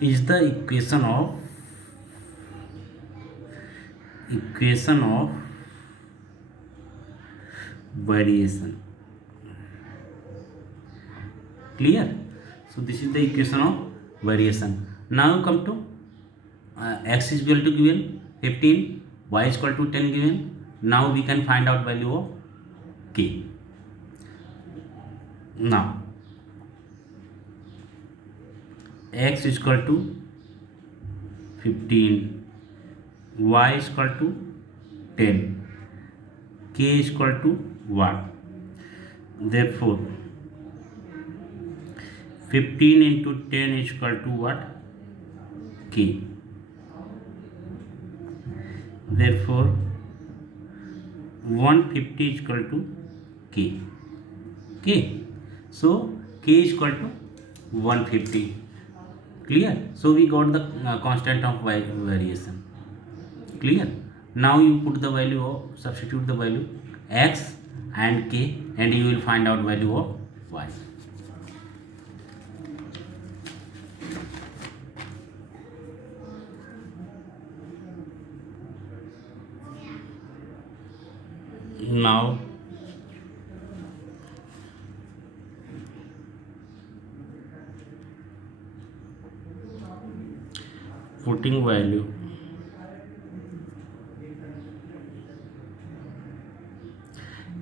is the equation of variation. Clear? So this is the equation of variation. Now come to x is equal to given 15, y is equal to 10 given. Now we can find out value of k. Now x is equal to 15, y is equal to 10, k is equal to 1. Therefore 15 into 10 is equal to what? K. Therefore 150 is equal to k. Okay. So k is equal to 150. Clear? So we got the constant of variation. Clear? Now you put the value of, substitute the value x and k, and you will find out value of y. Now putting value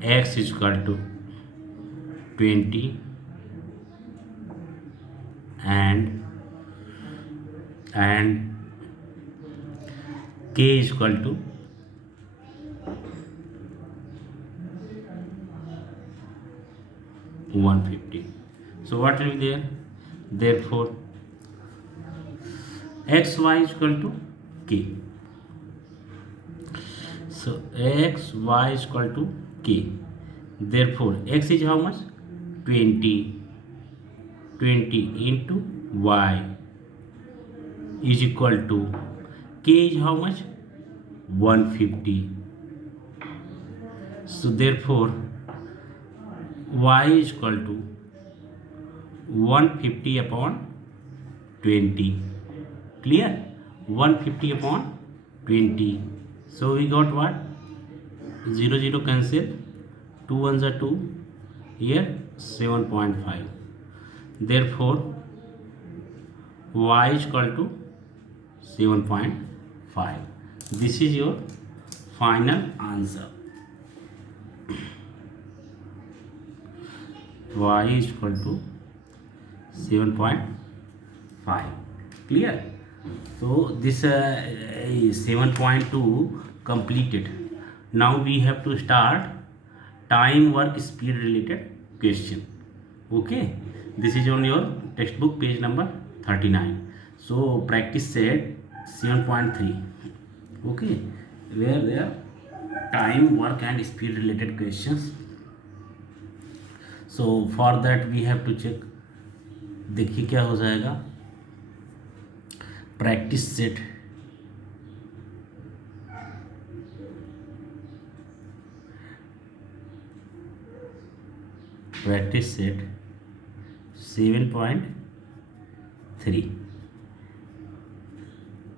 x is equal to 20 and k is equal to 150. So what will be there? Therefore x y is equal to k. So x y is equal to k. Therefore x is how much? 20. 20 into y is equal to k is how much? 150. So therefore y is equal to 150 upon 20. Clear? 150 upon 20. So we got what? 0 0 cancel, 2 ones are 2, here 7.5. Therefore y is equal to 7.5. This is your final answer. Y is equal to 7.5. Clear? So this 7.2 completed. Now we have to start time, work, speed related question. Okay, this is on your textbook page number 39. So practice set 7.3. Okay, where there time, work and speed related questions. So for that we have to check. देखिए क्या हो जाएगा. Practice set practice set 7.3.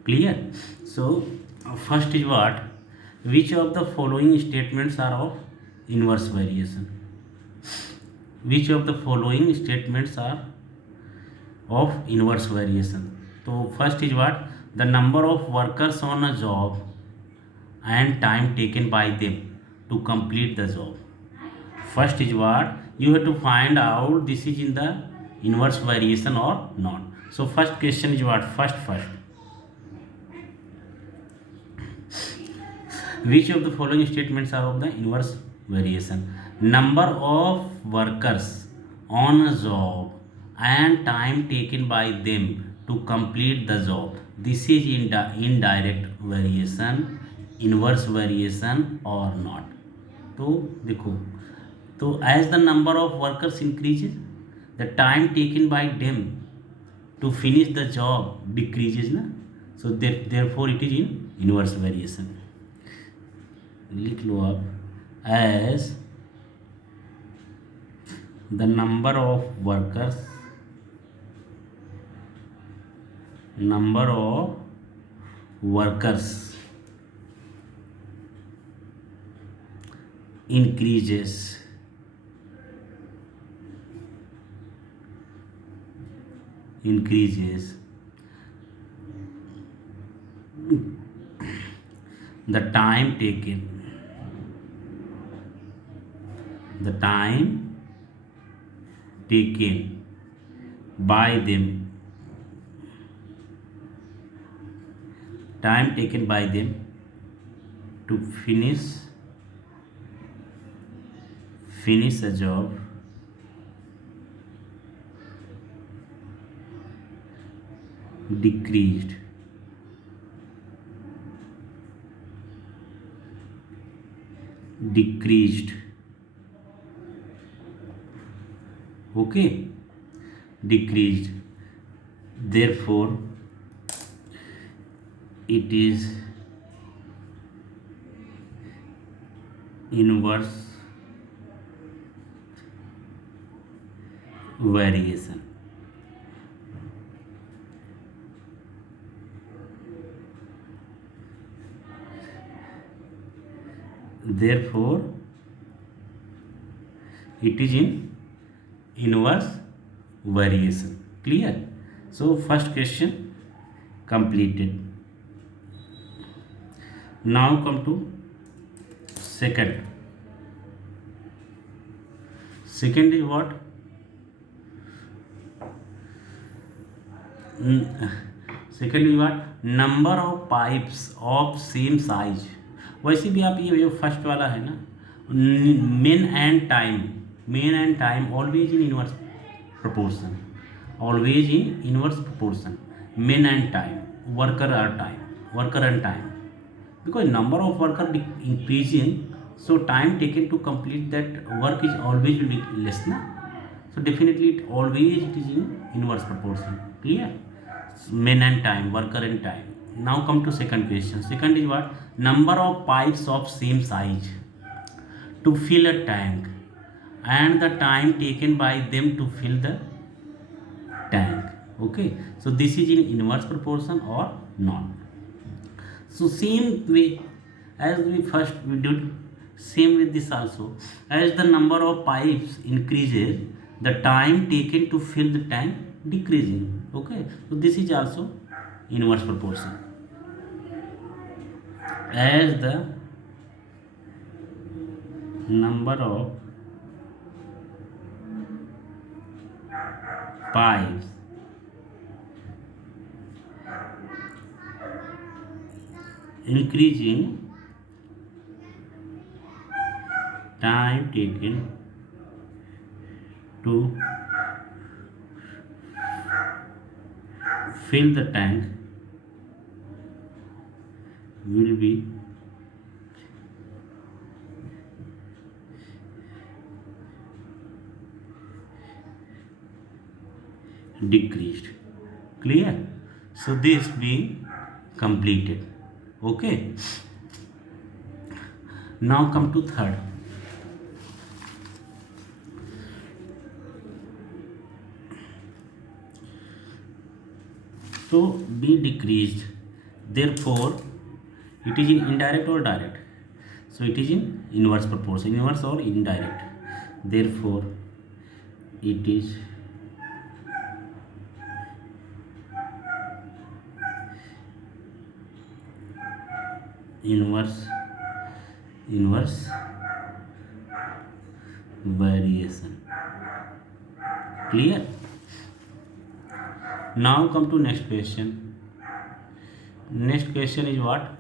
Clear? So first is what? Which of the following statements are of inverse variation? Which of the following statements are of inverse variation? So first is what? The number of workers on a job and time taken by them to complete the job. First is what? You have to find out this is in the inverse variation or not. So first question is what? First which of the following statements are of the inverse variation? Number of workers on a job and time taken by them to complete the job. This is indirect variation, inverse variation or not. तो देखो, तो as the number of workers increases, the time taken by them to finish the job decreases ना. So therefore it is in inverse variation. लिख लो आप, as the number of workers number of workers increases increases the time taken the time taken by them time taken by them to finish a job decreased decreased okay decreased, therefore it is inverse variation. Therefore it is in inverse variation. Clear? So first question completed. Now come to second. Second is what? Second is what? Number of pipes of same size. वैसे भी आप ये first वाला है ना, main and time always in inverse proportion, always in inverse proportion, men and time, worker and time, because number of worker increasing, so time taken to complete that work is always will be less na, so definitely it always it is in inverse proportion. Clear? Men and time, worker and time. Now come to second question. Second is what? Number of pipes of same size to fill a tank and the time taken by them to fill the tank. Okay, so this is in inverse proportion or not. So same way as we first we did, same with this also, as the number of pipes increases, the time taken to fill the tank decreasing. Okay, so this is also inverse proportion. As the number of pipes increasing, time taken to fill the tank will be decreased. Clear? So this being completed. Okay, now come to third. So be decreased, therefore it is in indirect or direct, so it is in inverse proportion, inverse or indirect, therefore it is inverse variation. Clear? Now come to next question. Next question is what?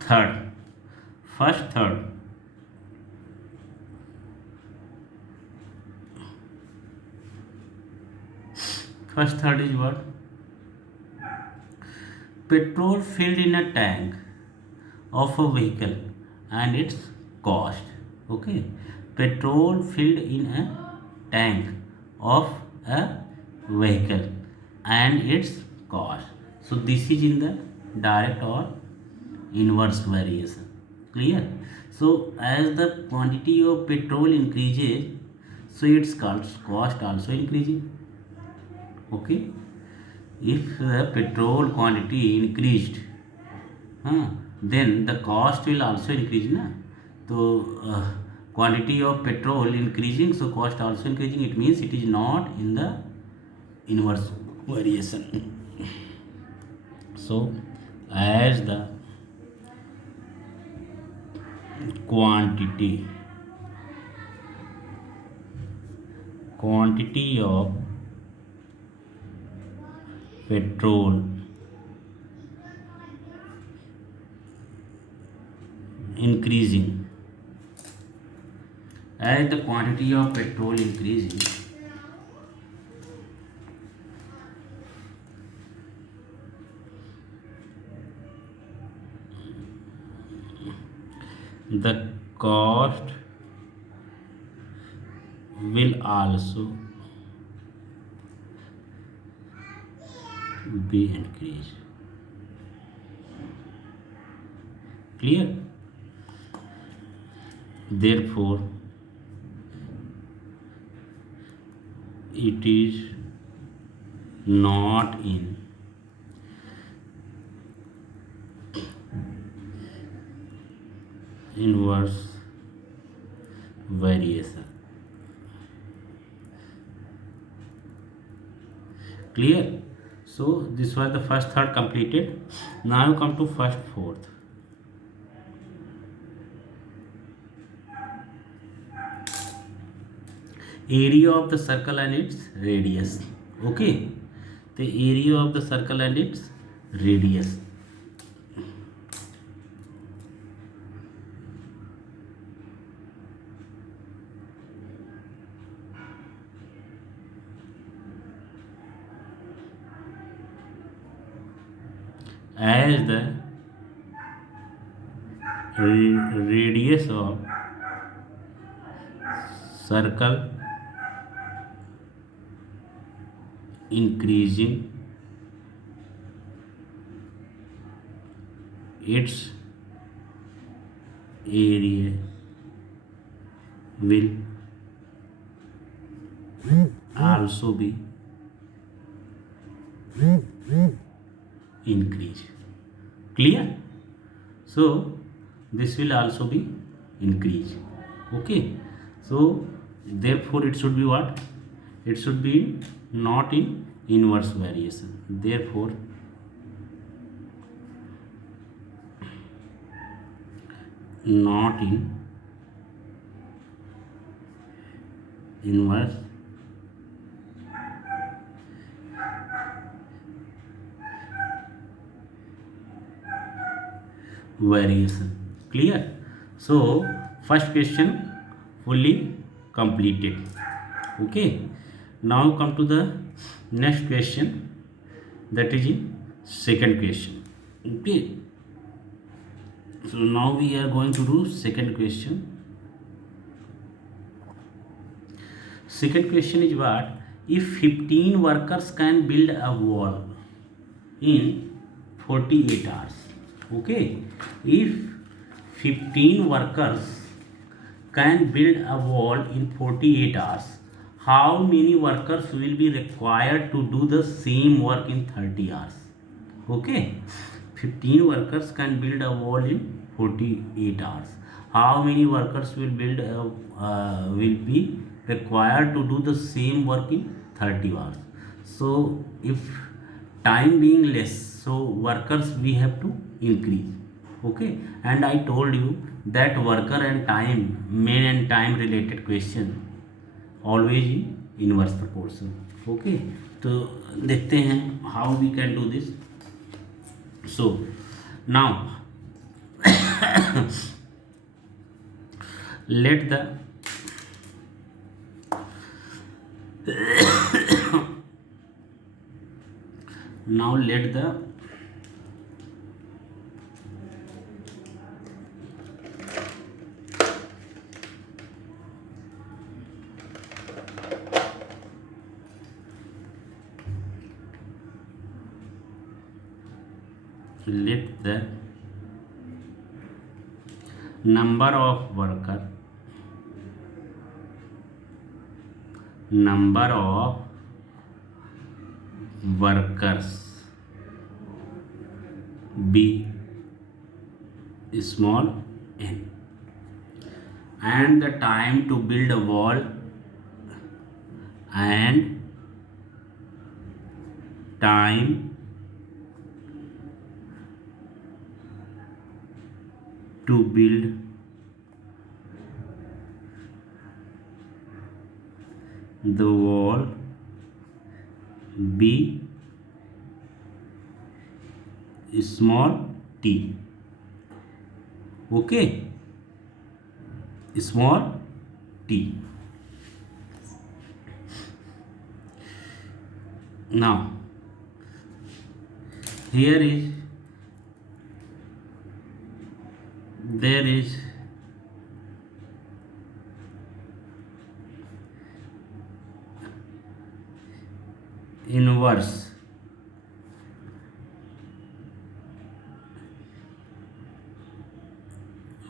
Third. First third. First third is what? Petrol filled in a tank of a vehicle and its cost. Okay, petrol filled in a tank of a vehicle and its cost. So this is in the direct or inverse variation. Clear? So as the quantity of petrol increases, so its cost also increasing. Okay, if the petrol quantity increased, then the cost will also increase na. So quantity of petrol increasing, so cost also increasing, it means it is not in the inverse variation. So as the quantity of petrol increasing, as the quantity of petrol increasing, the cost will also be increased. Clear? Therefore it is not in inverse variation. Clear? So this was the first third completed. Now come to first fourth. Area of the circle and its radius. Okay, the area of the circle and its radius. As the radius of circle increasing, its area will also be increase. Clear? So this will also be increase. Okay, so therefore it should be what? It should be not in inverse variation. Therefore not in inverse variation. Clear? So first question fully completed. Okay, now come to the next question, that is in second question. Okay, so now we are going to do second question. Second question is what? If 15 workers can build a wall in 48 hours. Okay, if 15 workers can build a wall in 48 hours, how many workers will be required to do the same work in 30 hours? Okay, 15 workers can build a wall in 48 hours. How many workers will be required to do the same work in 30 hours? So if time being less, so workers we have to increase. Okay, and I told you that worker and time, main and time related question always in inverse proportion. Okay, तो देखते हैं how we can do this. So now let the now let the number of worker workers, B small n, and the time to build a wall and time to build the wall, B small t. Okay, small t. Now here is there is inverse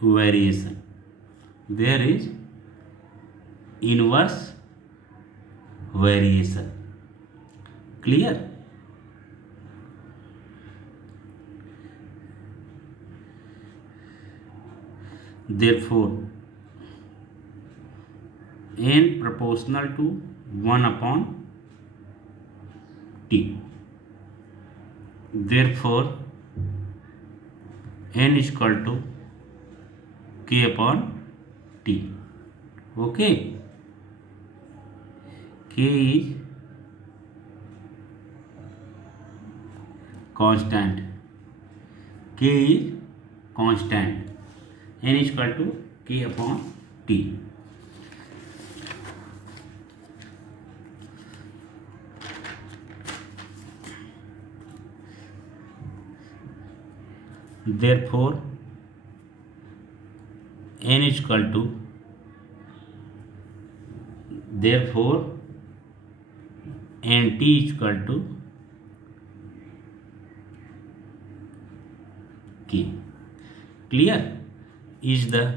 variation. There is inverse variation. Clear? Therefore, n proportional to 1 upon t. Therefore, n is equal to k upon t. Okay, k is constant, k is constant, n is equal to k upon t. Therefore, n is equal to, therefore nt is equal to k. Clear? Is the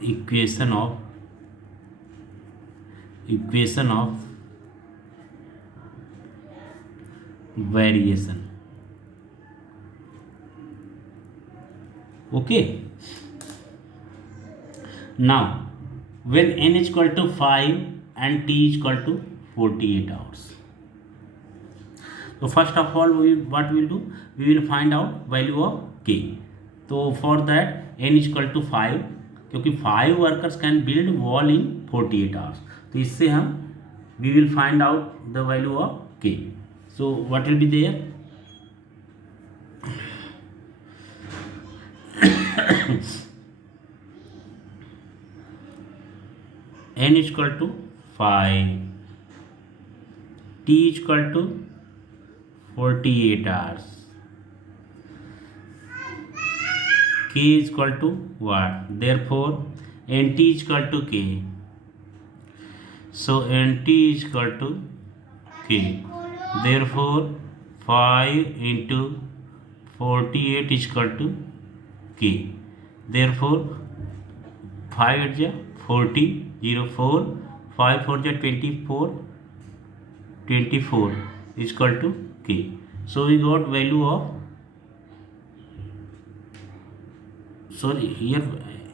equation of variation. Okay, now when n is equal to 5 and t is equal to 48 hours, so first of all what we will do, we will find out value of k. So for that n is equal to 5, क्योंकि 5 workers can build wall in 48 hours, तो इससे हम we will find out the value of k. So what will be there? n is equal to 5, t is equal to 48 hours, k is equal to what? Therefore nt is equal to k. So nt is equal to k. Therefore 5 into 48 is equal to k. Therefore 5 at 40, 0 4, 5 4 24, 24 is equal to k. So we got value of, sorry, here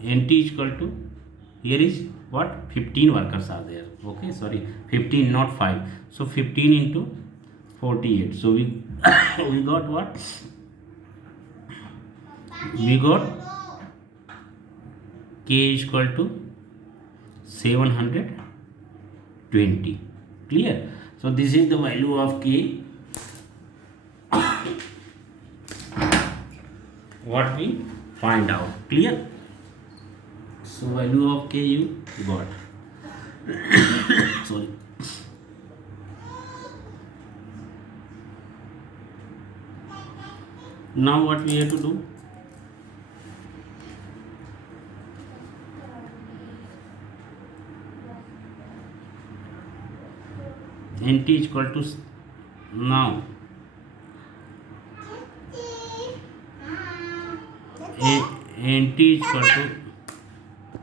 nt is equal to, here is what, 15 workers are there. Okay, sorry, 15 not 5. So 15 into 48. So we we got what? We got k is equal to 720. Clear? So this is the value of k, what we find out. Clear? So value of k you got. Sorry. Now what we have to do? nt is equal to, now nt is equal to